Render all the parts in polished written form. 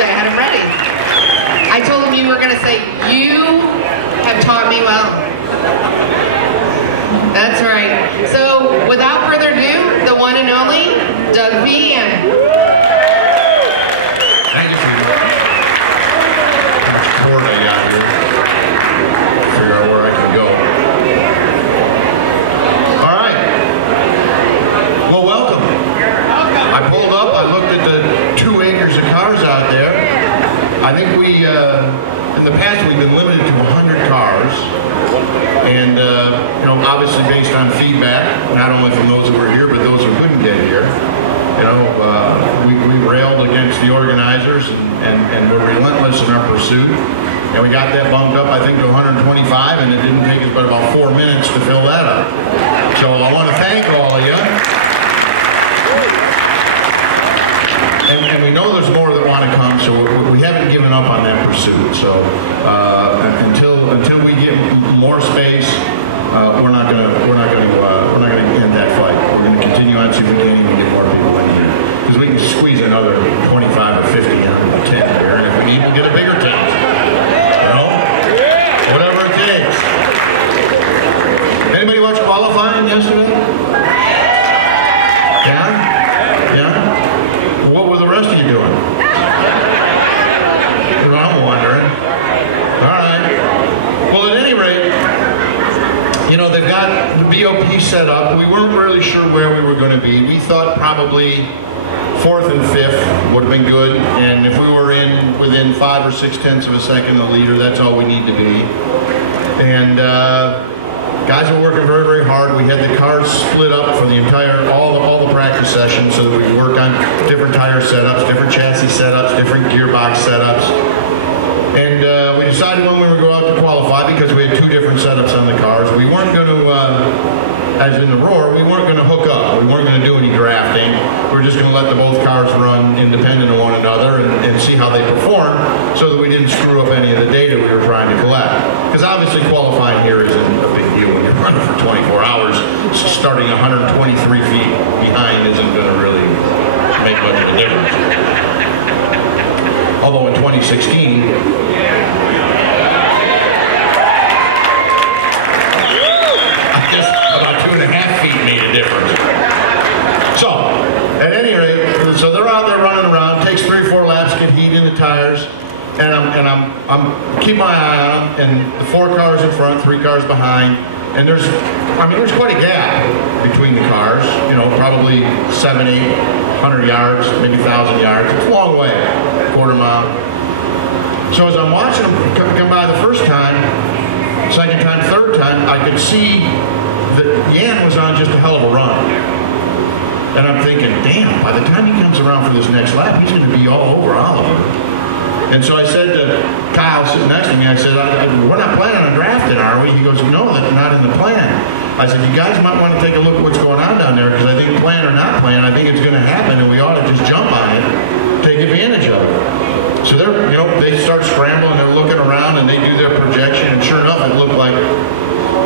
I had them ready. I told him you were going to say, you have taught me well. That's right. So, without further ado, the one and only, Doug Fehan. Thank you, sweetheart. How much cord I got here. Figure out where I can go. All right. Well, welcome. I pulled up, I looked at the 2 acres of cars out there. I think we, in the past, we've been limited to 100 cars. And, you know, obviously based on feedback, not only from those that were here, but those who couldn't get here. You know, we railed against the organizers and we're relentless in our pursuit. And we got that bumped up, I think, to 125, and it didn't take us but about 4 minutes to fill that up. So I want to thank all of you. And we know there's more that want to come, so we haven't given up on that pursuit. So until we get more space, we're not gonna end that fight. We're gonna continue on, see if we can't even get more people in here, because we can squeeze another 25 or 50 on a tent here, and if we need, we'll get a bigger tent. You know, whatever it takes. Anybody watch qualifying yesterday? Yeah. What were the rest of you doing? I'm wondering. All right. Well, at any rate, you know, they've got the BOP set up. We weren't really sure where we were going to be. We thought probably 4th and 5th would have been good. And if we were within 5 or 6 tenths of a second of the leader, that's all we need to be. And guys were working very, very hard. We had the cars split up for the entire, all the practice sessions so that we could work on different tire setups, different chassis setups, different gearbox setups. And we decided when we were going out to qualify, because we had 2 different setups on the cars, we weren't going to, as in the Roar, we weren't going to hook up. We weren't going to do any drafting. We were just going to let the both cars run independent of one another and see how they perform, so that we didn't screw up any of the data we were trying to collect. Because obviously qualifying here isn't a big deal when you're running for 24 hours. Starting 123 feet behind isn't going to really make much of a difference. Although in 2016, I guess about 2.5 feet made a difference. So, at any rate, so they're out there running around. It takes 3 or 4 laps to get heat in the tires, and I'm keep my eye on them. And the 4 cars in front, 3 cars behind, and there's quite a gap between the cars. You know, probably 700, 800 yards, maybe 1,000 yards. It's a long way, quarter mile. So as I'm watching them come by the first time, second time, third time, I could see that Jan was on just a hell of a run. And I'm thinking, damn, by the time he comes around for this next lap, he's going to be all over Oliver. And so I said to Kyle, sitting next to me, I said, we're not planning on drafting, are we? He goes, no, that's not in the plan. I said, you guys might want to take a look at what's going on down there, because I think plan or not plan, I think it's going to happen, and we ought to just jump on it, take advantage of it. So they're, you know, they start scrambling, they're looking around, and they do their projection, and sure enough, it looked like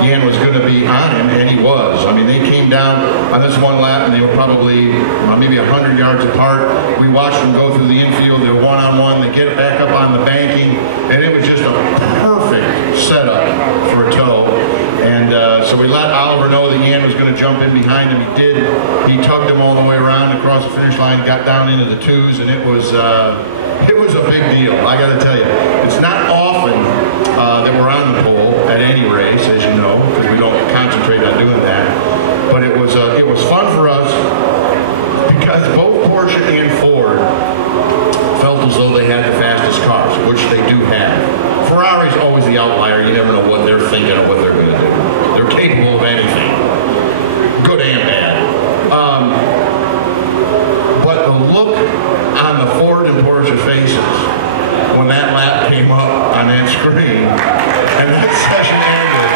Jan was going to be on him, and he was. I mean, they came down on this one lap, and they were probably maybe 100 yards apart. We watched them go through the infield. They're one-on-one. They get back up on the banking, and it was just a perfect setup for a tow. And so we let Oliver know that Jan was going to jump in behind him. He did. He tugged him all the way around across the finish line, got down into the 2s, and it was a big deal. I got to tell you, it's not often that we're on the pole at any race, as you know, because we don't concentrate on doing that. But it was fun for us because both Porsche and Ford felt as though they had the fastest cars, which they do have. Ferrari's always the outlier. You never know what they're thinking or what they're going to do. They're capable of anything, good and bad. But the look on the Ford and Porsche faces when that lap came up on that screen and that session ended,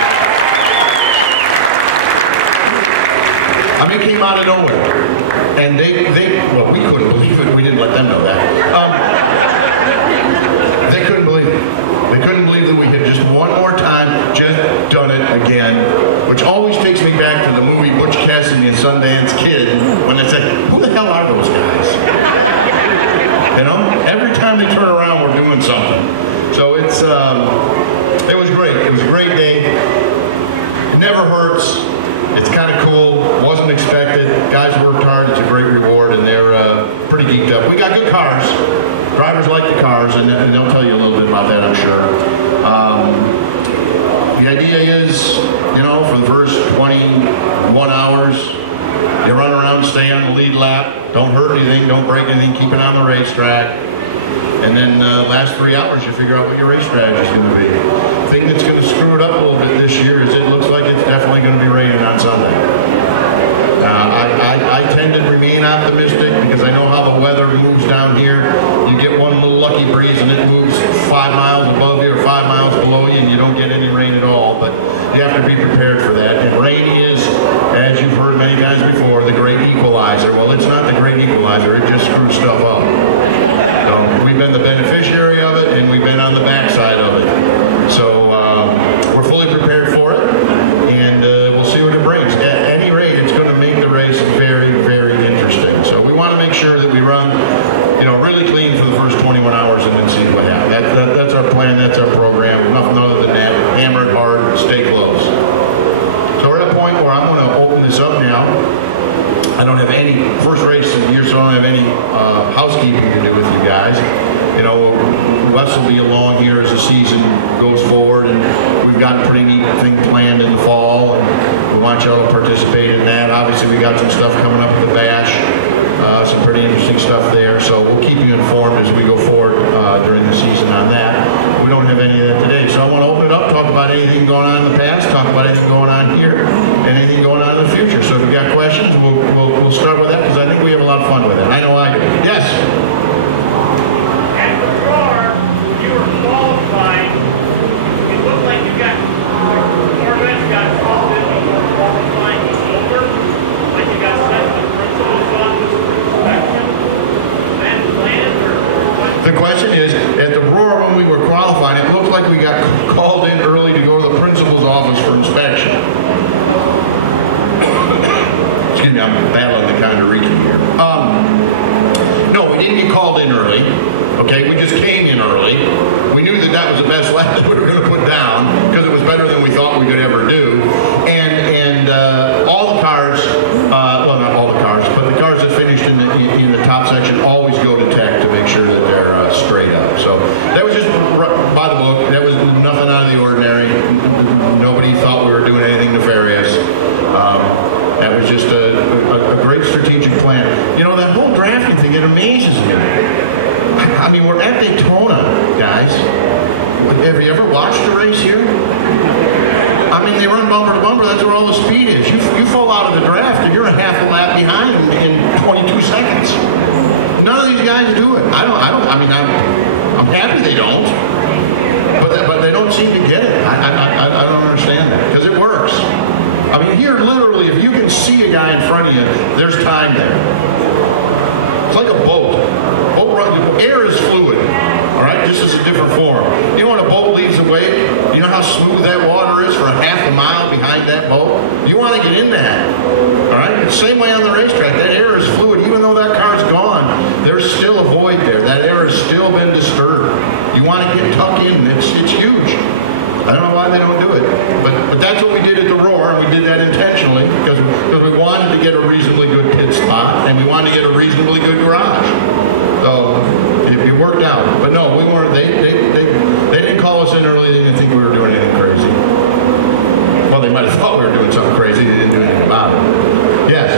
I mean, it came out of nowhere. And well, we couldn't believe it. We didn't let them know that. They couldn't believe it. They couldn't believe that we had just one more time just done it again, which always takes me back to the movie Butch Cassidy and Sundance Kid when they say, who the hell are those guys? You know, every time they turn geeked up. We got good cars. Drivers like the cars, and they'll tell you a little bit about that, I'm sure. The idea is, you know, for the first 21 hours, you run around, stay on the lead lap, don't hurt anything, don't break anything, keep it on the racetrack. And then last 3 hours, you figure out what your race strategy is going to be. The thing that's going to screw it up a little bit this year is it looks like it's definitely going to be raining on Sunday. I tend to remain optimistic because I know how the weather moves down here. You get one little lucky breeze and it moves 5 miles above you or 5 miles below you and you don't get any rain at all. But you have to be prepared for that. And rain is, as you've heard many times before, the great equalizer. Well, it's not the great equalizer. It just screws stuff up. So we've been the beneficiary of it and we've been on the backside of it. So we're fully prepared for it and we'll see what it brings. At any rate, it's going to make the race very, very interesting. So we want to make sure that we run, you know, really clean for the first 21 hours and then see what happens. That's our plan, that's our program. Nothing other than that. Hammer it hard, stay close. So we're at a point where I'm going to open this up now. I don't have any, first race of the year, so I don't have any housekeeping to do with you guys. You know, Wes will be along here as the season goes forward, and we've got a pretty neat thing planned in the fall, and we want y'all to participate in that. Obviously, we got some stuff coming up at the Bash, some pretty interesting stuff there, so we'll keep you informed as we go forward during the season on that. We don't have any of that today, so I want to open it up, talk about anything going on in the past, talk about anything going on here, and anything going on in the future. So if you've got questions, we'll start with that, because I think we have a lot of fun with it. I know I do. Yes? At the car, you were qualified. It looked like you got Corvette got called in before qualifying was over. Like you got sent to the principal's office for inspection. That planned or what? The question is, at the Roar when we were qualifying, it looked like we got called in early to go to the principal's office for inspection. Excuse me, I'm battling the kind of reeking here. No, we didn't get called in early. Okay, we just came in early. We knew that that was the best lap that we were going to put down because it was better than we thought we could ever do. And all the cars, well, not all the cars, but the cars that finished in the top section always go to tech to make sure that they're straight up. So that was just by the book. That was nothing out of the ordinary. Nobody thought we were doing anything nefarious. That was just a great strategic plan. You know, that whole drafting thing, it amazes me. I mean, we're at Daytona, guys. Have you ever watched a race here? I mean, they run bumper to bumper. That's where all the speed is. You fall out of the draft and you're a half a lap behind in 22 seconds. None of these guys do it. I'm happy they don't. But they don't seem to get it. I don't understand that because it works. I mean, here, literally, if you can see a guy in front of you, there's time there. It's like a boat. Air is fluid, all right? Just as a different form. You know when a boat leaves a wake, you know how smooth that water is for a half a mile behind that boat? You want to get in that, all right? Same way on the racetrack. That air is fluid. Even though that car's gone, there's still a void there. That air has still been disturbed. You want to get tucked in. It's huge. I don't know why they don't do it. But that's what we did at the Roar, and we did that intentionally because we wanted to get a reasonably good pit spot, and we wanted to get a reasonably good garage. So it worked out. But no, we weren't. They didn't call us in early. They didn't think we were doing anything crazy. Well, they might have thought we were doing something crazy. They didn't do anything about it. Yes.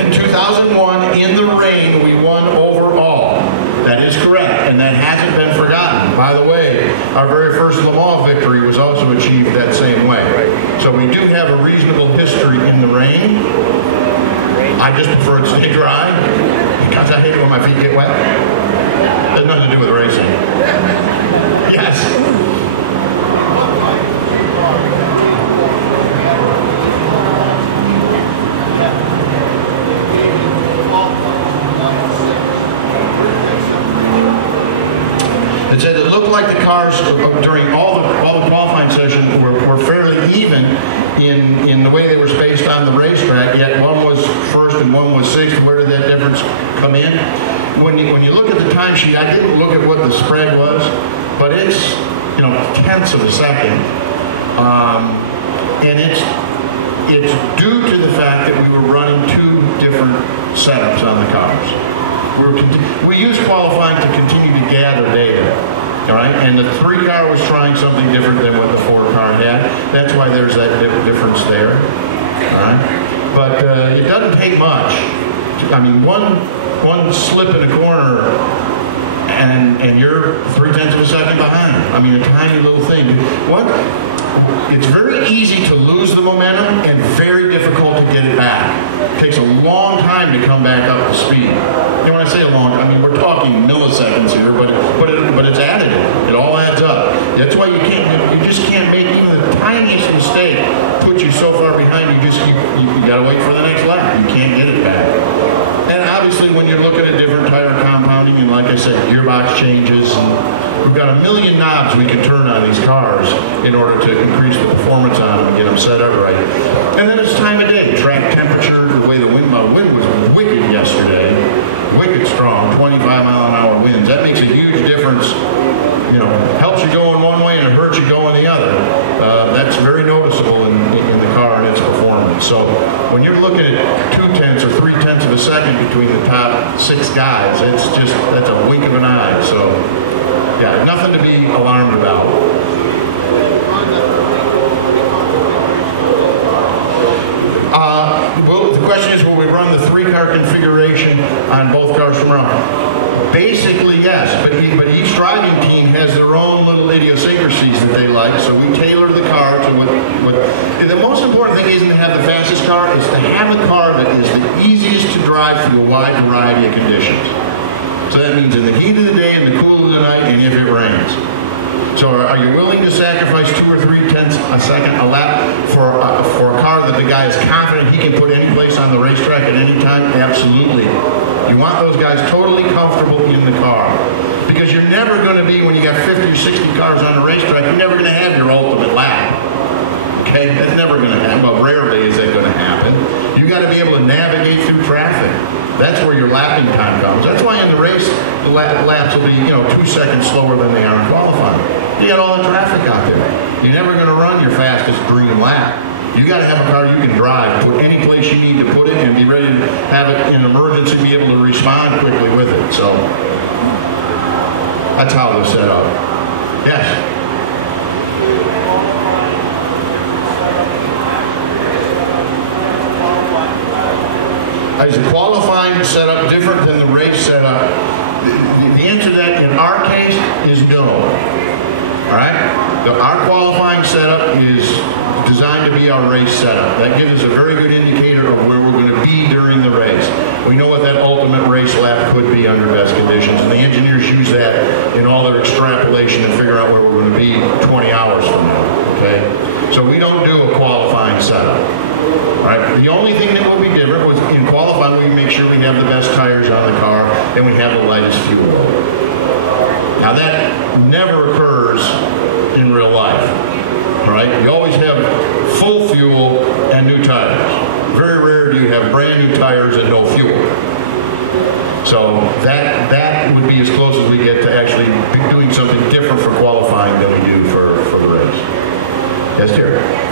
In 2001, in the rain, we won overall. That is correct, and that hasn't been forgotten. By the way, our very first Le Mans victory was also achieved that same way. So we do have a reasonable history in the rain. I just prefer it to stay dry because I hate it when my feet get wet. It has nothing to do with racing. Yes. It said it looked like the cars during all the qualifying session were fairly even in the way they were spaced on the racetrack. Yet one was first and one was sixth. Where did that difference come in? When you look at the timesheet, I didn't look at what the spread was, but it's tenths of a second, and it's it's due to the fact that we were running 2 different setups on the cars. We use qualifying to continue to gather data, all right? And the 3 car was trying something different than what the 4 car had. That's why there's that difference there, all right? But it doesn't take much. I mean, one slip in a corner and you're 0.3 of a second behind. I mean, a tiny little thing. It's very easy to lose the momentum and very difficult to get it back. It takes a long time to come back up to speed. And when I say a long, I mean we're talking milliseconds here, but it's additive. It all adds up. That's why you just can't make even the tiniest mistake put you so far behind. You got to wait for the next lap. You can't get it back. And obviously, when you're looking at different tire compounding, and like I said, gearbox changes, and we've got a million knobs we can turn on these cars in order to increase the performance on them and get them set up right. And then it's time of day, track temperature, the way the wind was wicked yesterday, wicked strong, 25-mile-an-hour winds. That makes a huge difference. You know, helps you go in one way and it hurts you go in the other. That's very noticeable in the car and its performance. So when you're looking at 0.2 or 0.3 of a second between the top 6 guys, that's a wink of an eye. So yeah, nothing to be alarmed about. Well, the question is, will we run the 3-car configuration on both cars from around? Basically, yes, but each driving team has their own little idiosyncrasies that they like, so we tailor the car to what and the most important thing isn't to have the fastest car, it's to have a car that is the easiest to drive through a wide variety of conditions. So that means in the heat of the day, in the cool of the night, and if it rains. So are you willing to sacrifice 2 or 0.3 a second a lap for a car that the guy is confident he can put any place on the racetrack at any time? Absolutely. You want those guys totally comfortable in the car. Because you're never going to be, when you got 50 or 60 cars on the racetrack, you're never going to have your ultimate lap. Okay? That's never going to happen. But rarely is that going to happen. You got to be able to navigate through traffic. That's where your lapping time comes. That's why in the race, the laps will be, 2 seconds slower than they are in qualifying. You got all the traffic out there. You're never going to run your fastest green lap. You got to have a car you can drive, put any place you need to put it, and be ready to have it in an emergency, be able to respond quickly with it. So that's how they're set up. Yes. Is the qualifying setup different than the race setup? The answer to that in our case is no. All right? Our qualifying setup is designed to be our race setup. That gives us a very good indicator of where we're going to be during the race. We know what that ultimate race lap could be under best conditions, and the engineers use that in all their extrapolation and figure out where we're going to be 20 hours from now. Okay? So we don't do a qualifying setup. Right. The only thing that will be different was in qualifying we make sure we have the best tires on the car and we have the lightest fuel. Now that never occurs in real life. Right? You always have full fuel and new tires. Very rare do you have brand new tires and no fuel. So that would be as close as we get to actually doing something different for qualifying than we do for the race. Yes, Derek?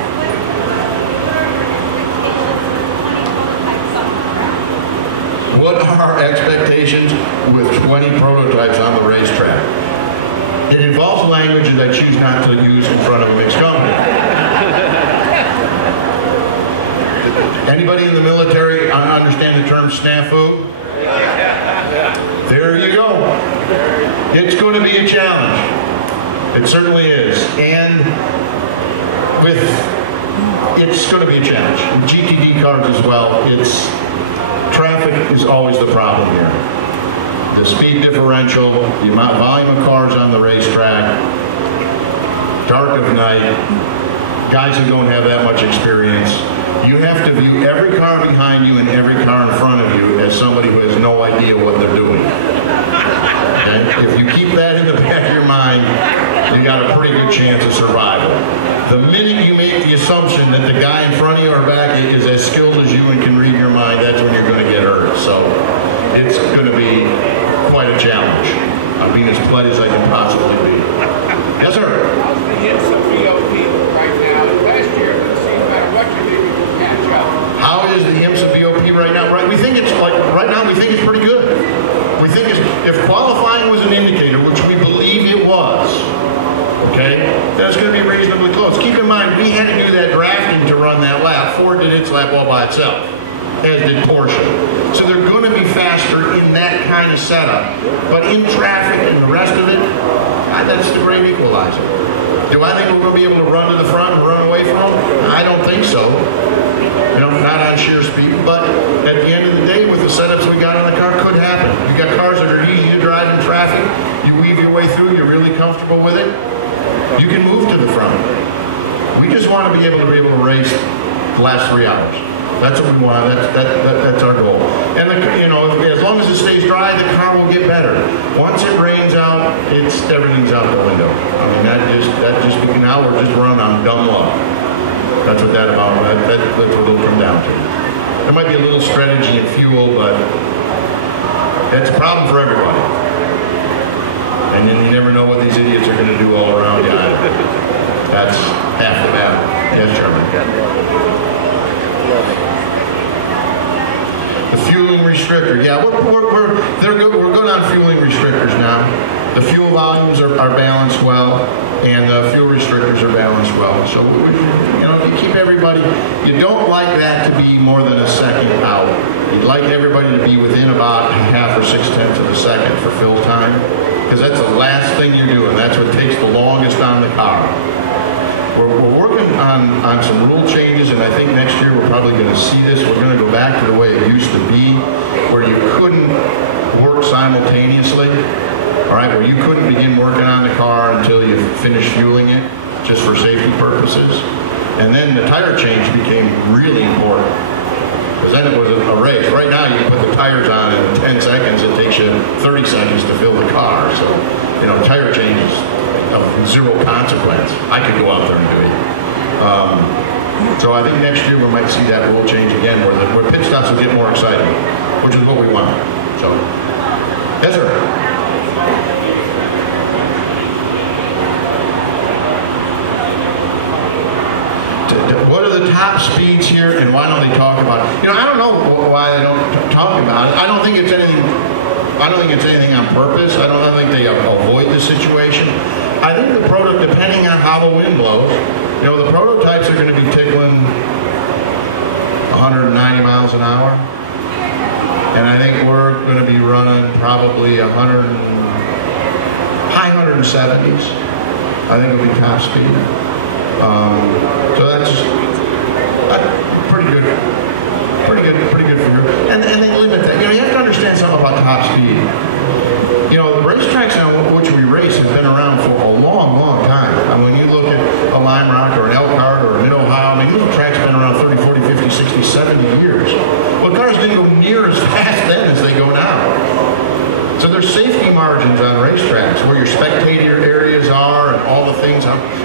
What are our expectations with 20 prototypes on the racetrack? It involves language that I choose not to use in front of a mixed company. Anybody in the military understand the term snafu? There you go. It's going to be a challenge. It certainly is. And it's going to be a challenge. With GTD cars as well, traffic is always the problem here. The speed differential, the amount volume of cars on the racetrack, dark of night, guys who don't have that much experience. You have to view every car behind you and every car in front of you as somebody who has no idea what they're doing. Okay? If you keep that in the back of your mind, you got a pretty good chance of survival. The minute you make the assumption that the guy in front of you or back is as skilled as you and can read your mind, that's when you're going to get hurt. So it's going to be quite a challenge. I'm being as polite as I can possibly be. Yes, sir? How's the hits of VOP right now? Last year, it seemed no matter what you did, you than Porsche. So they're going to be faster in that kind of setup. But in traffic and the rest of it, that's the great equalizer. Do I think we're going to be able to run to the front and run away from them? I don't think so. You know, not on sheer speed, but at the end of the day, with the setups we got on the car, could happen. You got cars that are easy to drive in traffic. You weave your way through. You're really comfortable with it. You can move to the front. We just want to be able to race the last 3 hours. That's what we want. That's our goal. And you know, as long as it stays dry, the car will get better. Once it rains out, everything's out the window. I mean, now we're just running on dumb luck. That's what that's what it'll come down to. There might be a little strategy in fuel, but that's a problem for everybody. And then you never know what these idiots are going to do all around you. That's half the battle. Yes, Chairman. The fueling restrictor, yeah, we're good on fueling restrictors now. The fuel volumes are balanced well, and the fuel restrictors are balanced well. So you know, you keep everybody. You don't like that to be more than a second out. You'd like everybody to be within about half or 6/10 of a second for fill time, because that's the last thing you're doing. That's what takes the longest on the car. We're working on some rule changes, and I think next year we're probably going to see this. We're going to go back to the way it used to be, where you couldn't work simultaneously, all right, where you couldn't begin working on the car until you finished fueling it, just for safety purposes. And then the tire change became really important, because then it was a race. Right now, you put the tires on in 10 seconds. It takes you 30 seconds to fill the car. So, you know, tire changes of zero consequence. I could go out there and do it. So I think next year we might see that rule change again, where pit stops will get more exciting, which is what we want. So, yes, sir. What are the top speeds here, and why don't they talk about it? You know, I don't know why they don't talk about it. I don't think it's anything on purpose. I don't think they avoid the situation. I think depending on how the wind blows, you know, the prototypes are going to be tickling 190 miles an hour, and I think we're going to be running probably high 170s. I think it'll be top speed. So that's pretty good figure. And they limit that. You know, you have to understand something about top speed. You know, the racetracks on which we race have been around for a long, long time. I mean, when you look at a Lime Rock or an Elkhart or a Mid-Ohio, I mean, those tracks have been around 30, 40, 50, 60, 70 years. Well, cars didn't go near as fast then as they go now. So there's safety margins on racetracks where your spectator areas are and all the things,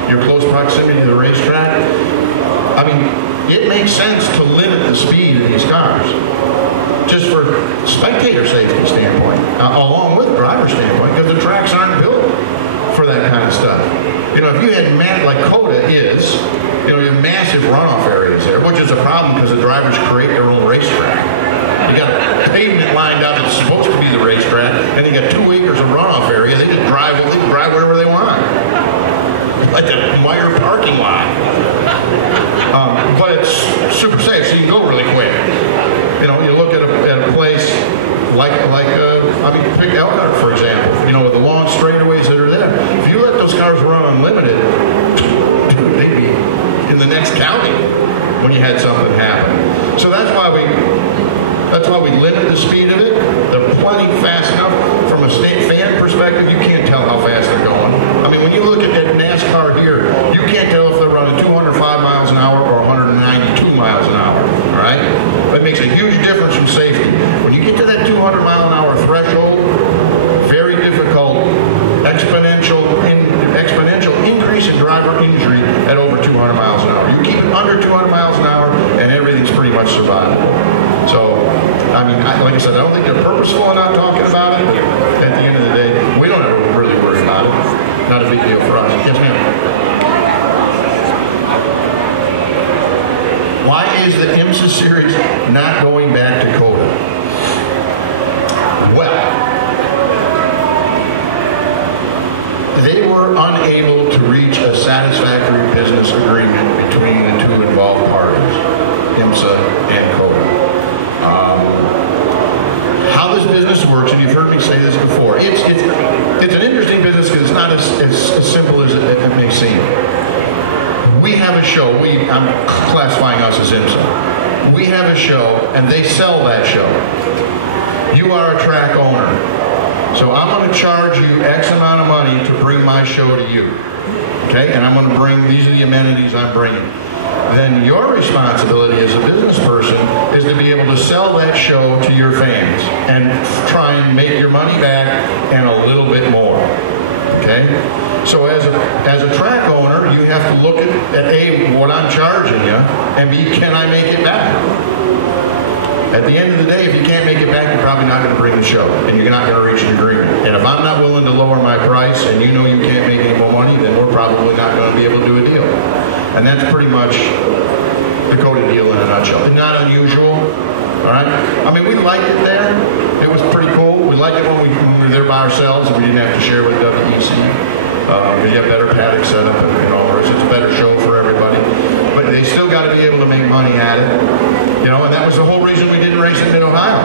your close proximity to the racetrack. I mean, it makes sense to limit the speed of these cars, just for spectator safety standpoint, along with driver standpoint, because the tracks aren't built for that kind of stuff. You know, if you had like COTA is, you know, you have massive runoff areas there, which is a problem because the drivers create their own racetrack. You got a pavement lined up that's supposed to be the racetrack, and you got 2 acres of runoff area. They just drive wherever they want, like the Meyer parking lot. But it's super safe, so you can go really quick. You know, you look at a place like I mean, pick Elkhart, for example. You know, with the long straightaways that are there. If you let those cars run unlimited, dude, they'd be in the next county when you had something happen. So that's why we limit the speed of it. They're plenty fast enough. From a state fan perspective, you can't tell how fast they're going. I mean, when you look at that NASCAR here, you can't tell if they're running 205 miles an hour or 192 miles an hour, all right? That makes a huge difference from safety. When you get to that 200 mile an hour threshold, very difficult, exponential increase in driver injury at over 200 miles an hour. You keep it under 200 miles an hour, and everything's pretty much survivable. So, I mean, like I said, I don't think they're purposeful in not talking about it. At the end of the day, we don't ever really worry about it. Not a big deal for us. Yes, ma'am. Why is the IMSA series not going back to COTA? Well, they were unable to reach a satisfactory business agreement between the two involved parties, IMSA and COTA. works, and you've heard me say this before, it's an interesting business because it's not as simple as it may seem. We have a show. I'm classifying us as IMSA. We have a show, and they sell that show. You are a track owner. So I'm going to charge you X amount of money to bring my show to you. Okay? And I'm going to bring, these are the amenities I'm bringing. Then your responsibility as a business person is to be able to sell that show to your fans and try and make your money back and a little bit more. Okay? So as a track owner, you have to look at A, what I'm charging you, and B, can I make it back? At the end of the day, if you can't make it back, you're probably not going to bring the show, and you're not going to reach an agreement. And if I'm not willing to lower my price, and you know you can't make any more money, then we're probably not going to be able to do a deal. And that's pretty much the Dakota deal in a nutshell. It's not unusual, all right? I mean, we liked it there. It was pretty cool. We liked it when we were there by ourselves, and we didn't have to share with WEC. We have better paddock setup and all the rest. It's a better show for everybody. But they still got to be able to make money at it. You know, and that was the whole reason we didn't race in Mid-Ohio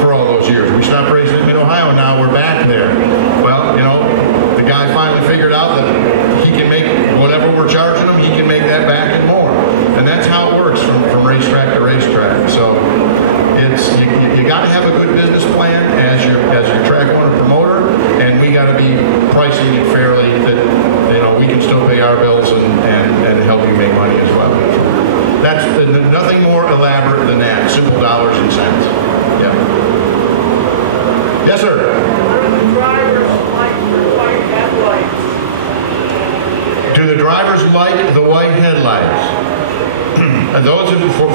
for all those years. We stopped racing in Mid-Ohio, and now we're back there. Well, you know, the guy finally figured out that he can make whatever we're charging him, he can make that back and more. And that's how it works from racetrack to racetrack. So it's you got to have a good business plan as your track owner promoter, and we got to be pricing it fairly that, you know, we can still pay our bills and help you make money as well. That's nothing more elaborate than that. Simple dollars and cents. Yeah. Yes, sir. Do the drivers like the white headlights? And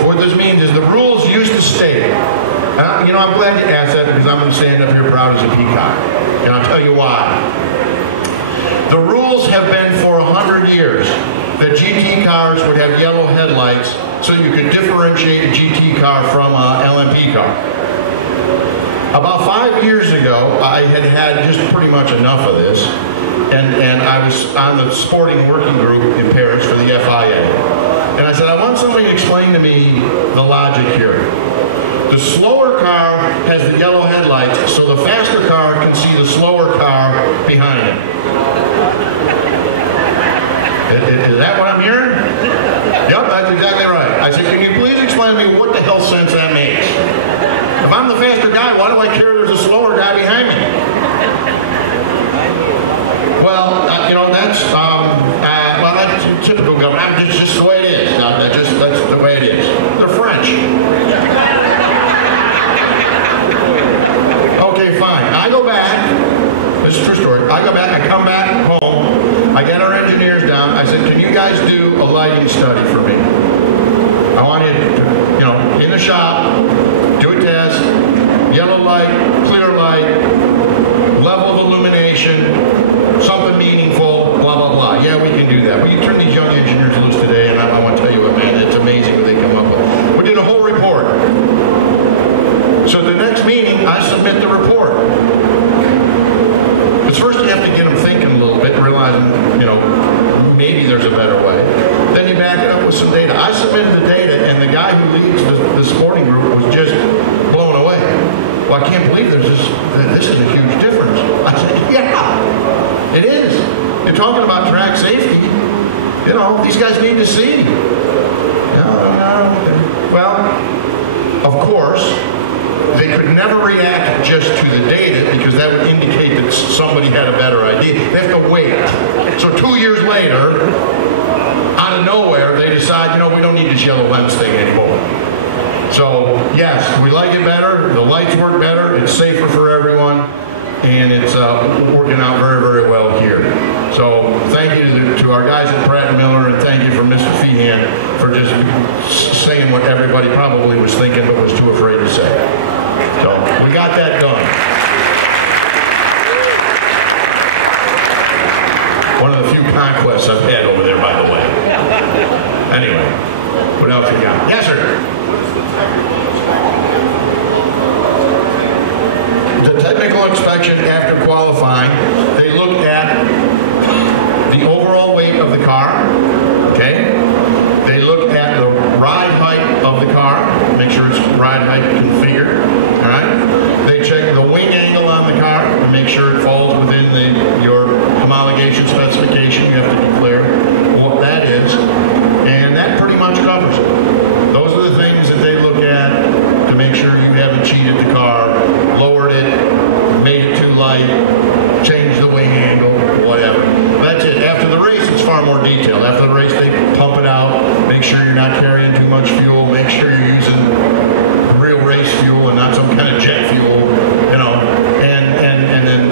what this means is the rules used to state. You know, I'm glad you asked that because I'm going to stand up here proud as a peacock, and I'll tell you why. The rules have been for 100 years that GT cars would have yellow headlights so you could differentiate a GT car from an LMP car. About 5 years ago, I had just pretty much enough of this, and I was on the sporting working group in Paris for the FIA. And I said, I want somebody to explain to me the logic here. The slower car has the yellow headlights, so the faster car can see the slower car behind it. Is that what I'm hearing? Yep, that's exactly right. I said, can you please explain to me what the hell sense that makes? If I'm the faster guy, why do I care there's a slower guy behind me? Well, you know, that's typical government. It's just the way it is. That's the way it is. They're French. Okay, fine. I go back. This is a true story. I go back. I come back home. I get our engineers down. I said, can you guys do a lighting study for me? I want you to, you know, in the shop, do a test, yellow light, clear light, level of illumination, something meaningful, blah, blah, blah. Yeah, we can do that. Well, you turn these young engineers loose today, and I want to tell you what, man, it's amazing what they come up with. We did a whole report. So the next meeting, I submit the report. But first you have to get them thinking a little bit, realizing, you know, maybe there's a better way. Then you back it up with some data. I submitted the data, and the guy who leads the sporting group was just blown away. Well, I can't believe this is a huge difference. I said, yeah, it is. You're talking about track safety. You know, these guys need to see. Well, of course, they could never react just to the data because that would indicate that somebody had a better idea. They have to wait. So 2 years later, out of nowhere, they decide, you know, we don't need this yellow lens thing anymore. So, yes, we like it better. The lights work better. It's safer for everyone. And it's working out very, very well here. So, thank you to our guys at Pratt & Miller, and thank you for Mr. Fehan for just saying what everybody probably was thinking but was too afraid to say. So, we got that done. One of the few conquests I've had over there, by the way. Anyway, what else you got? Yes, sir. The technical inspection after qualifying, they look at the overall weight of the car, okay? They look at the ride height of the car, make sure it's ride height configured, all right? They check the wing angle overseated the car, lowered it, made it too light, changed the wing angle, whatever. That's it. After the race, it's far more detailed. After the race, they pump it out, make sure you're not carrying too much fuel, make sure you're using real race fuel and not some kind of jet fuel, you know, and then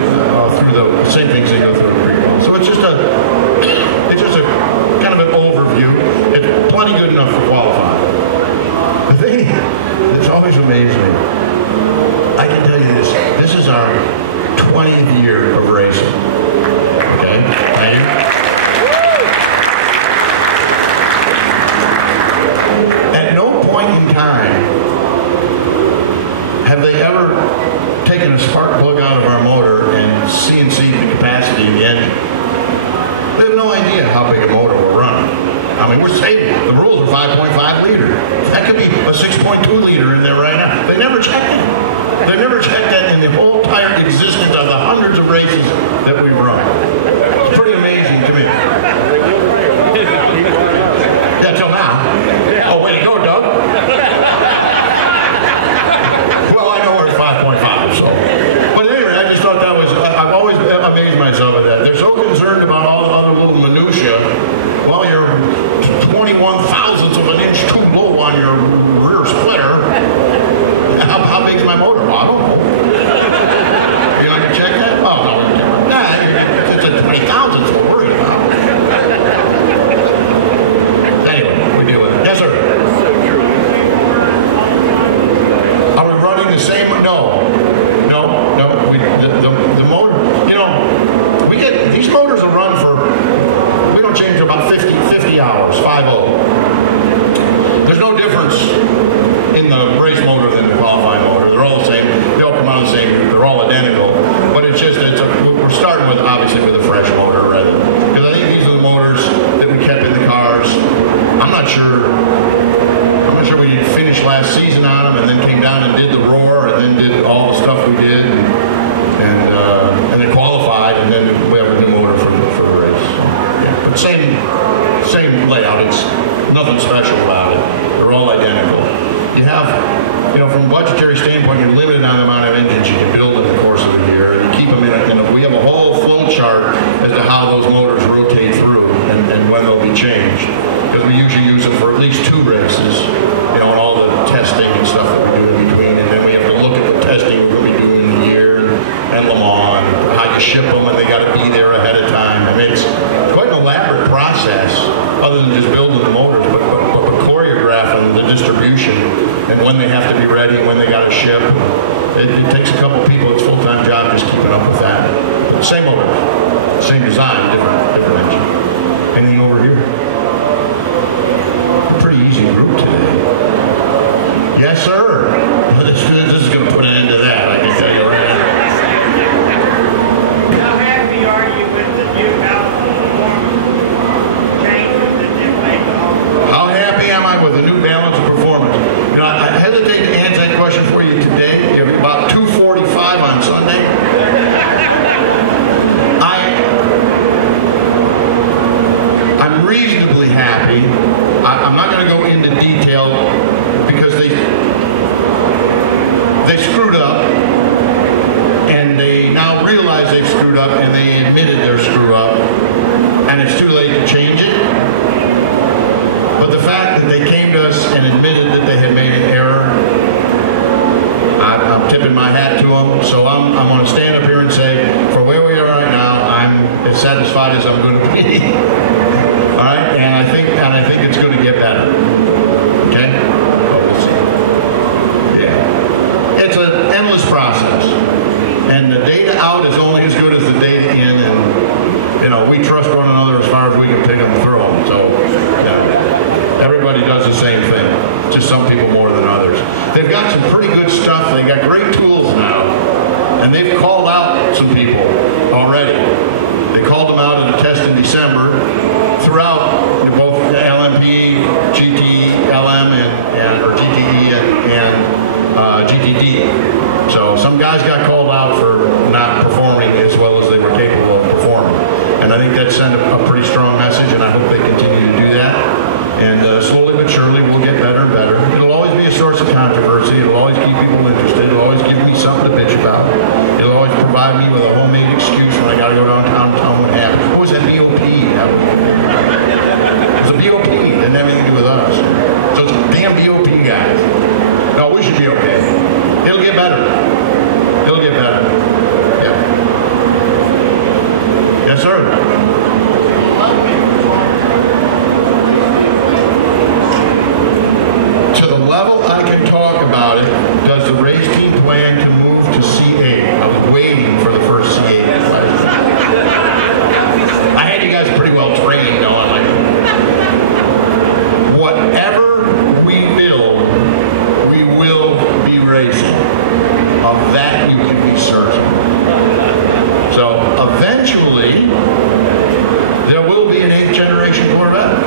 through the same things they go through in pre-qual. So it's just a kind of an overview. It's plenty good enough for qualifying. The thing that's always amazed me, I can tell you this, this is our 20th year of racing. Okay? Thank you. At no point in time have they ever taken a spark plug out of our motor and CNC'd the capacity of the engine. They have no idea how big a motor we're running. I mean, we're saving. The rules are 5.5 liter. That could be a 6.2 liter in there right now. They never checked it. They never checked that in the whole entire existence of the hundreds of races that we've run. It's pretty amazing to me. Yeah, till now. Oh, way to go, Doug. Well, I know we're at 5.5, so. But anyway, I just thought that was, I've always amazed myself at that. They're so concerned about all the other little minutia while you're 21 thousandths of an inch too low on your rear splitter. How big's my motor? Well, I don't know. You want to check that? Oh, no. Nah, it's a 20 thousandths we're worried about. Anyway, we deal with it. Yes, sir. Are we running the same? No. The motor, you know, we get, these motors will run for, we don't change about 50 hours, 5-0. There's no difference in the race motor than the qualifying motor. They're all the same. They all come out the same. They're all identical. But it's just, we're starting with, obviously, with a fresh motor rather. Because I think these are the motors that we kept in the cars. I'm not sure we finished last season on them and then came down and did the roar and then did all the stuff we did and then qualified and then we have a new motor for the race. Yeah. But same layout. It's nothing special about it. They're all identical. You have, you know, from a budgetary standpoint, you're limited on the amount of engines you can build in the course of a year. And you keep them in we have a whole flow chart as to how those motors rotate through and when they'll be changed. Because we usually use them for at least 2 races, you know, and all the testing and stuff that we do in between. And then we have to look at the testing we're going to be doing in the year and Le Mans, and how you ship them, and they got to be there ahead of time. I mean, it's quite an elaborate process, other than just building the motors, but choreographing the distribution and when they have to be ready and when they got to ship. It takes a couple people. It's a full-time job just keeping up with that. But same motor, same design, different engine. Anything over here? Pretty easy group today. Yes, sir. This is going to put an end to that, I can tell you right now. How happy are you with the new balance performance changes that you made? How happy am I with the new balance of performance? You know, I hesitate to answer that question for you today. About 2:45 on Sunday. I'm reasonably happy. I'm not going to go into detail because they screwed up, and they now realize they've screwed up, and they admitted their screw up, and it's too late to change it. But the fact that they came to us and admitted that they had made an error, I'm tipping my hat to them. So I'm going to stand up here and say, for where we are right now, I'm as satisfied as I'm going to be. All right, and I think it's going to get better. Okay, we'll see. Yeah, it's an endless process, and the data out is only as good as the data in, and you know we trust one another as far as we can pick them through them. So everybody does the same thing. Just some people more than others. They've got some pretty good stuff. They got great tools now, and they've called out some people already. They called them out in a test in December throughout both LMP, GTLM, or GTE and GTD. So some guys got called out for not performing as well as they were capable of performing, and I think that sent a pretty strong message, and I hope they continue to do that. And slowly but surely, we'll get better and better. It'll always be a source of controversy. It'll always keep people interested. It'll always Of that you can be certain. So eventually, there will be an 8th generation Corvette.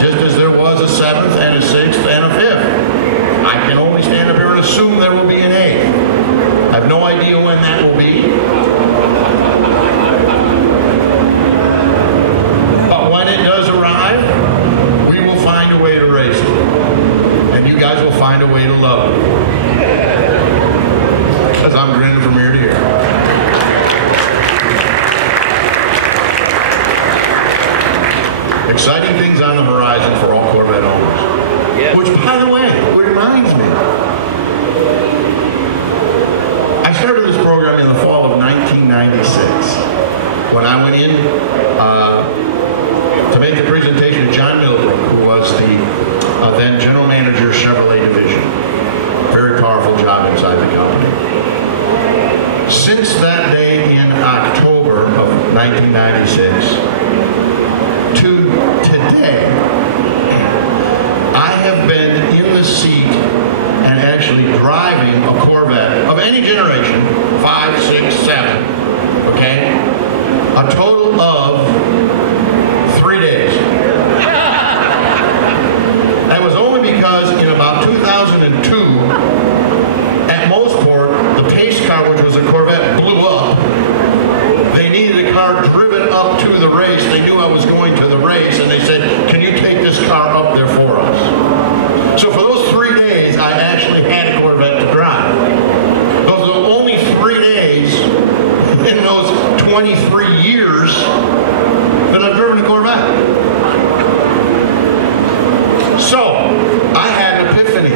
Just as there was a 7th and a 6th and a 5th. I can only stand up here and assume there will be an 8th. I have no idea when that will be. But when it does arrive, we will find a way to race it. And you guys will find a way to love it. Because I'm grinning from ear to ear. Exciting things on the horizon for all Corvette owners. Yeah. Which, by the way, reminds me. I started this program in the fall of 1996 when I went in to make the presentation to John Milbrook, who was the then general manager of Chevrolet division. Very powerful job inside the company. Since that day in October of 1996 to today, I have been in the seat and actually driving a Corvette of any generation, 5, 6, 7, okay? A total of 3 days. That was only because in about 2002, at Mosport, the pace car, which was a Corvette, blew up. They needed a car driven up to the race. They knew I was going to the race, and they said, can you take this car up there for us? So for those 3 days, I actually had a Corvette to drive. Those are only 3 days in those 23 years that I've driven a Corvette. So, I had an epiphany.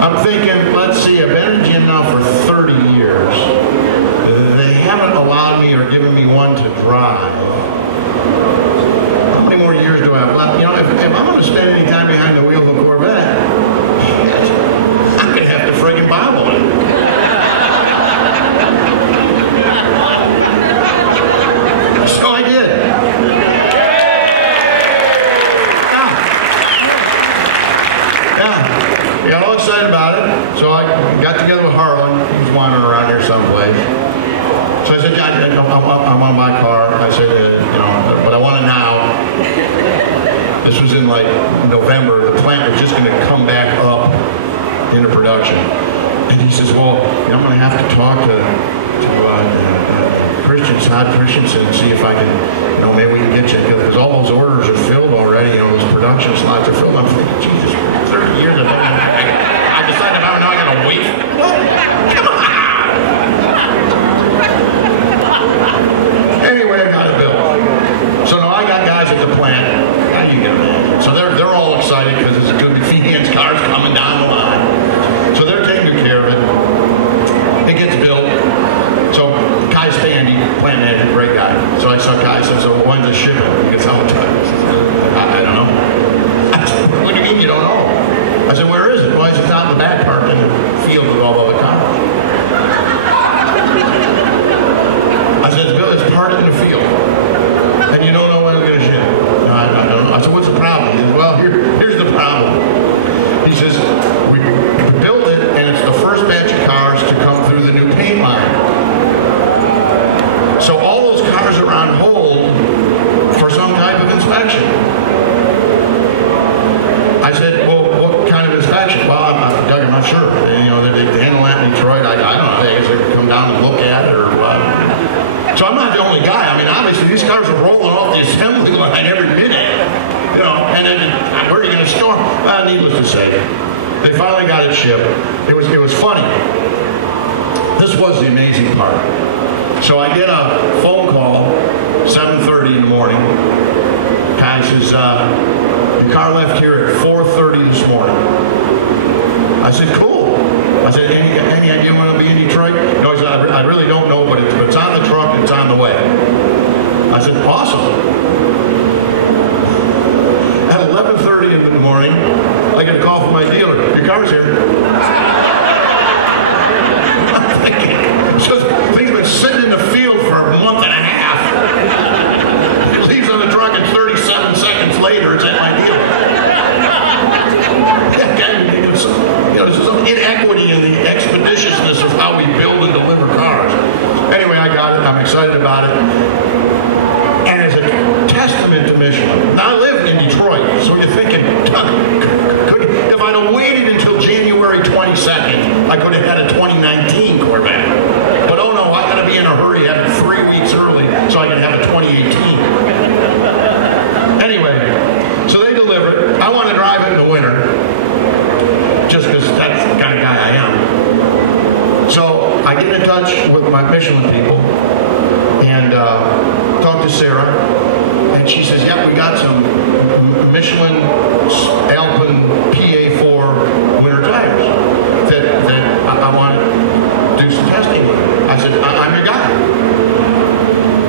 I'm thinking, let's see, I've been in gym now for 30 years. They haven't allowed me or given me one to drive. How many more years do I have left? You know, if I'm going to spend any time behind the wheel of a Corvette, I'm going to have to friggin' buy one. So I did. I got all excited about it, so I got together with Harlan. He was wandering around here someplace. So I said, I want to buy a car. I said, you know, but I want it now. This was in like November. The plant was just going to come back up into production. And he says, well, you know, I'm going to have to talk to Todd Christensen and see if I can, you know, maybe we can get you, because all those orders are filled already, you know, those production slots are filled. I'm thinking, Jesus, 30 years of I decided now I got to wait. Come on! Anyway, I got it built. So now I got guys at the plant. How you get them? So they're all excited because it's going to be Fehan's cars coming down the line. So they're taking care of it. It gets built. So Kai Standy, plant manager, great guy. So I saw Kai, said, so when's the shipping? He goes, how much time? I don't know. I said, what do you mean you don't know? I said, where is it? Well, it's out in the back part in the field with all the other cars. I said, Bill, it's parked in the field. And you don't know when it's going to ship. No, I don't know. I said, what's the problem? He says, well, here's the problem. He says, we built it, and it's the first batch of cars to come through the new paint line. So all those cars are on hold for some type of inspection. I said, well, what kind of inspection? Well, Doug, I'm not sure. And, you know, they handle that in Detroit. I don't know. I guess they could come down and look at it or what. So I'm not the only guy. I mean, obviously, these cars are rolling off the assembly line every minute. You know, and then where are you going to store them? Needless to say, they finally got it shipped. It was funny. This was the amazing part. So I get a phone call, 7:30 in the morning. Guy says, the car left here at 4:30 this morning. I said, cool. I said, any idea when it'll be in Detroit? No, he said, I really don't know, but it's on the truck, it's on the way. I said, awesome. At 11:30 in the morning, I get a call from my dealer. Your car's here. I'm thinking, so things have been sitting in the field for a month and a half. It leaves on the truck and 37 seconds later, it's at my dealer. You know, there's some inequity in the expeditiousness of how excited about it. And it's a testament to Michelin. Now, I live in Detroit, so you're thinking, Doug, if I'd have waited until January 22nd, I could have had a 2019 Corvette. But oh no, I got to be in a hurry, have it 3 weeks early, so I can have a 2018. Anyway, so they deliver it. I want to drive it in the winter, just because that's the kind of guy I am. So I get in touch with my Michelin people and talk to Sarah, and she says, "Yep, we got some Michelin Alpine PA4 winter tires that I want to do some testing with." I said, "I'm your guy."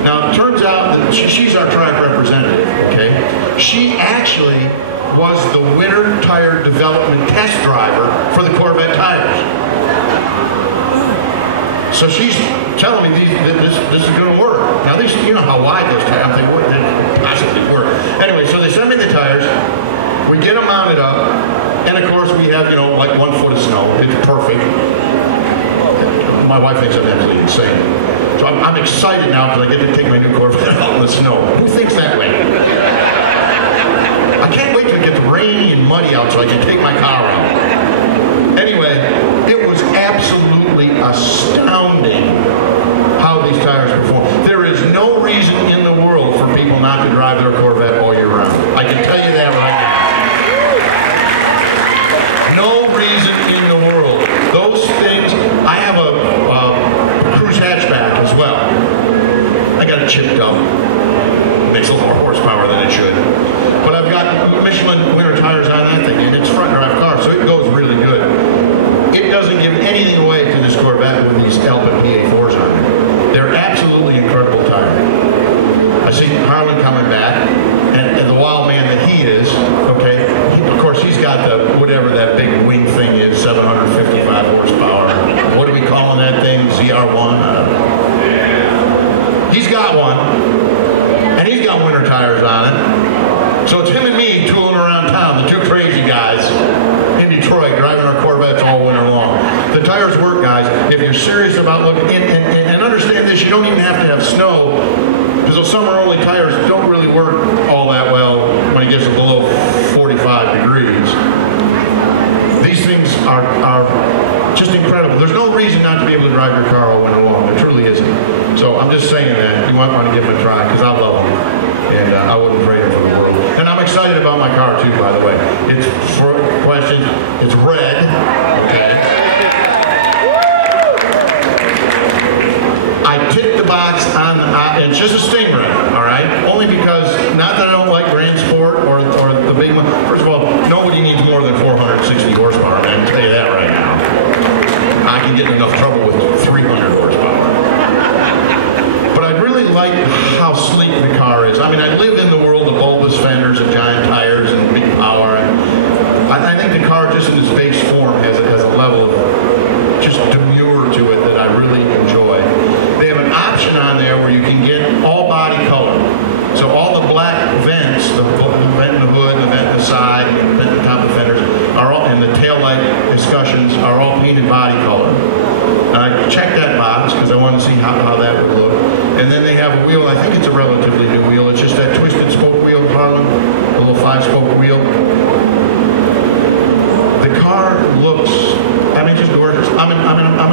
Now it turns out that she's our track representative. Okay, she actually was the winter tire development test driver for the Corvette tires. So she's telling me this is going to work. Now these, you know how wide those tires, they possibly work. Anyway, so they send me the tires, we get them mounted up, and of course we have, like 1 foot of snow. It's perfect. My wife thinks I'm absolutely insane. So I'm excited now because I get to take my new Corvette out in the snow. Who thinks that way? I can't wait till it gets rainy and muddy out so I can take my car out. Anyway, it was absolutely astounding how these tires perform. There is no reason in the world for people not to drive their Corvette all year round. I can tell you that right now. No reason in the world. Those things, I have a cruise hatchback as well. I got it chipped up. Makes a little more horsepower than it should. But I've got Michelin winter tires on that thing, and it's front drive car, so it goes really good. It doesn't give anything away to this Corvette with these Alpine PA4s on it. They're absolutely incredible tires. I see Harlan coming back, and the wild man that he is, okay, of course he's got the, whatever that big wing thing is, 755 horsepower. What are we calling that thing? ZR1? He's got one, and he's got winter tires on it. So it's him and me tooling around town, the two crazy guys in Detroit driving our Corvettes all winter long. The tires work, guys. If you're serious about looking, and understand this, you don't even have to have snow, because those summer-only tires don't really work all that well when it gets below 45 degrees. These things are just incredible. There's no reason not to be able to drive your car all winter long. There truly isn't. So I'm just saying that. You might want to give them a try, because I love them. And I wouldn't trade it for the world. And I'm excited about my car, too, by the way. It's, for questions, it's red. Okay. I ticked the box on, it's just a Stingray, all right? Only because, not that I don't like Grand Sport or the big one. First of all, nobody needs more than 460 horsepower, man. I can tell you that right now. I can get in enough trouble with 300 horsepower. But I really like how sleek the car is. I mean, I live in the world of bulbous fenders and giant tires and big power. And I think the car, just in its base form, has a level of just demure to it that I really enjoy. They have an option on there where you can get all body color. So all the black vents, the vent in the hood, the vent in the side, and the vent in the top of the fenders, are all, and the taillight escutcheons are all painted body color. I checked that box because I wanted to see how that would look. And then they have a wheel, I think it's a relatively new wheel. It's just that twisted spoke wheel, Harlan, a little 5-spoke wheel. The car looks, I mean, just gorgeous. I'm in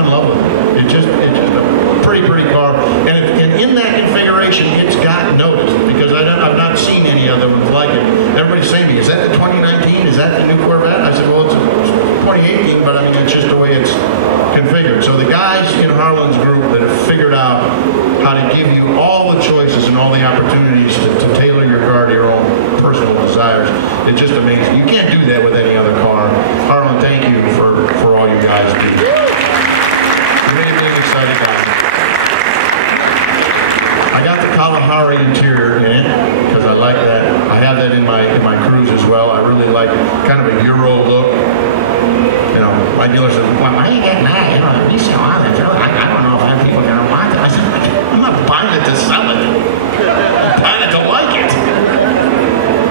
love with it. It's just a pretty car. And in that configuration, it's got noticed, because I've not seen any other ones like it. Everybody's saying to me, is that the 2019? Is that the new Corvette? I said, well, it's 2018, but I mean, it's just the way it's configured. So the guys in Harlan's group that have figured out how to give you all the choices and all the opportunities to tailor your car to your own personal desires, it's just amazing. You can't do that with any other car. Harlan, thank you for all you guys do. You made me excited about it. I got the Kalahari interior in it because I like that. I have that in my Cruise as well. I really like kind of a Euro look. You know, my dealer said, well, I ain't getting that. You know, you sell on it. I don't know if other people are going to want it. I said, I'm not buying it to sell it. I'm buying it to like it.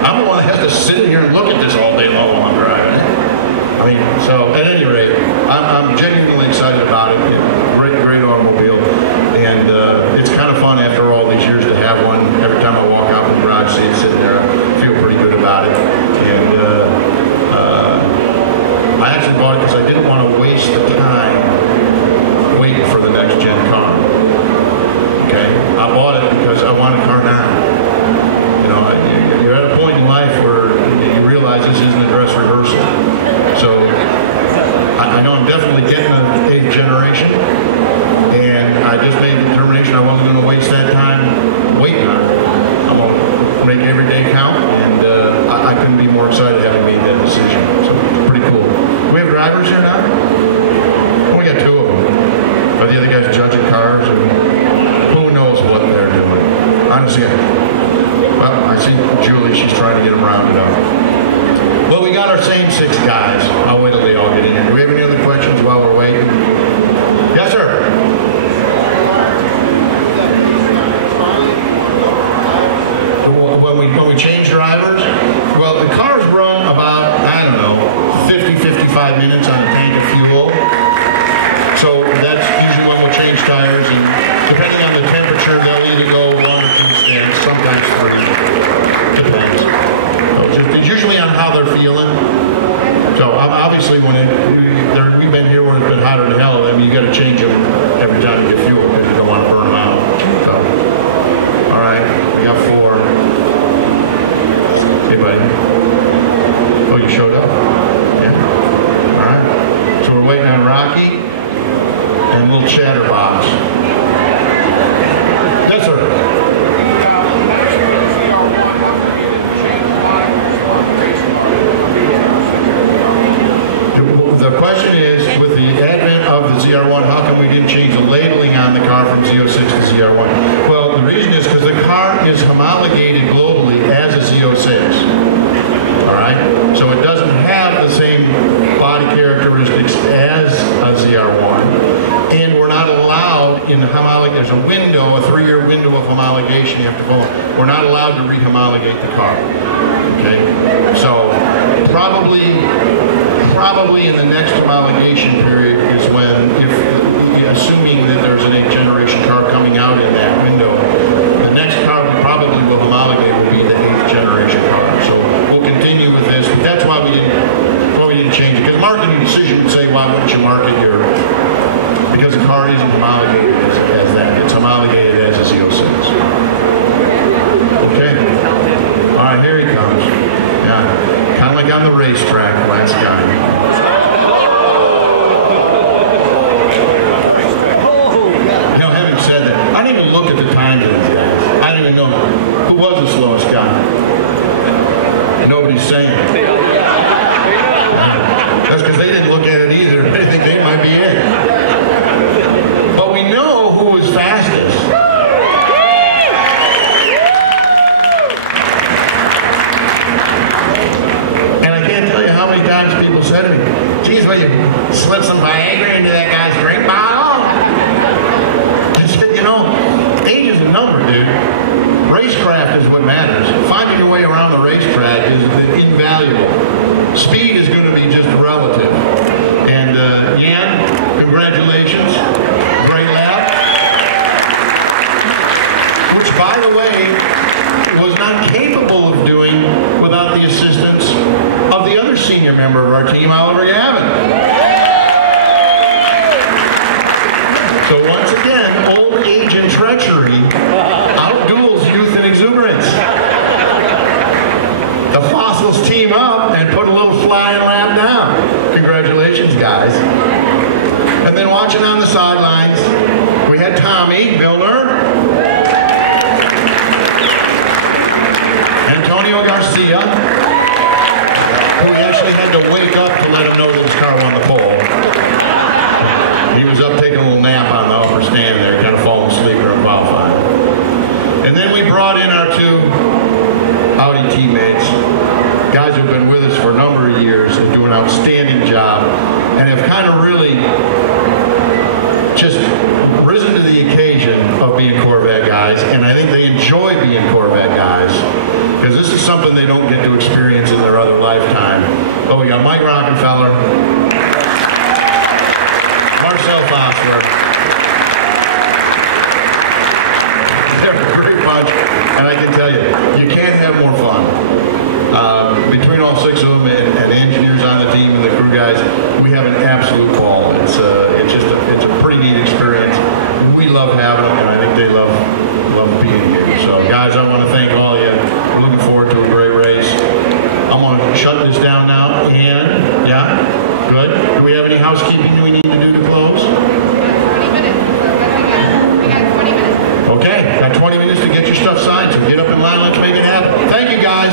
I'm the one that has to sit in here and look at this all day long while I'm driving. I mean, so at any rate, I'm genuinely excited about it. Great automobile. And it's kind of fun 6 guys. I'll wait till they all get in here. Do we have any other questions while we're waiting? Yes, sir. When we change drivers, well, the cars run about, I don't know, 50, 55 minutes on a tank of fuel. So that's usually when we'll change tires, and depending on the temperature, they'll either go 1 or 2 stints, sometimes 3. Depends. So it's usually on how they're feeling. So obviously, when we've been here where it's been hotter than hell, I mean, you got to change them every time you get fuel because you don't want to burn them out. So, all right, we got 4. Hey, buddy. Oh, you showed up? Yeah. All right. So we're waiting on Rocky and little Chatterbox. Yes, sir. The question is, with the advent of the ZR1, how come we didn't change the labeling on the car from Z06 to ZR1? Well, the reason is because the car is homologated globally as a Z06. All right? So it doesn't have the same body characteristics as a ZR1. And we're not allowed in the homologation, there's a window, a 3-year window of homologation you have to follow. We're not allowed to re-homologate the car. Okay? So probably in the next homologation period is when, assuming that there's an 8th generation car coming out in that window, the next car we probably will homologate will be the 8th generation car. So we'll continue with this. But that's why we didn't change it. Because marketing decision would say, why wouldn't you market your, because the car isn't homologated as that. It's homologated as a Z06. Okay. All right, here he comes. Yeah, kind of like on the racetrack, last guy. I don't even know who was the slowest guy. Nobody's saying it. That's because they didn't look at it either. They think they might be it. But we know who was fastest. And I can't tell you how many times people said to me, geez, will you slip some Viagra into that guy's drink bottle? I said, you know, age is a number, dude. Racecraft is what matters. Finding your way around the racetrack is invaluable. Speed is going to be just relative. And Yan, congratulations. Great lap. Which, by the way, was not capable of doing without the assistance of the other senior member of our team, Oliver Gavin. So once again, old age and treachery outduels youth and exuberance. The Fossils team up and put a little flying lap down. Congratulations, guys. And then watching on the sidelines, we had Tommy Milner, Antonio Garcia, who we actually had to wake up to let him know that his car won the pole. He was up taking a little nap on the upper stand there, kind of falling asleep during qualifying. And then we brought in our 2 Audi teammates, guys who've been with us for a number of years and do an outstanding job, and have kind of really just risen to the occasion of being Corvette guys, and I think they enjoy being Corvette guys, because this is something they don't get to experience in their other lifetime. Oh, we got Mike Rockefeller, Marcel Fossler. They're a great bunch, and I can tell you, you can't have more fun. Between all 6 of them and the engineers on the team and the crew guys, we have an absolute ball. It's a pretty neat experience. We love having them, and I think they love being here. So, guys, I want to thank all of you. We're looking forward to a great race. I'm going to shut this down now. And, yeah, good. Do we have any housekeeping we need to do to close? 20 minutes. We got 20 minutes. Okay, got 20 minutes to get your stuff signed, so get up in line. Let's make it happen. Thank you, guys.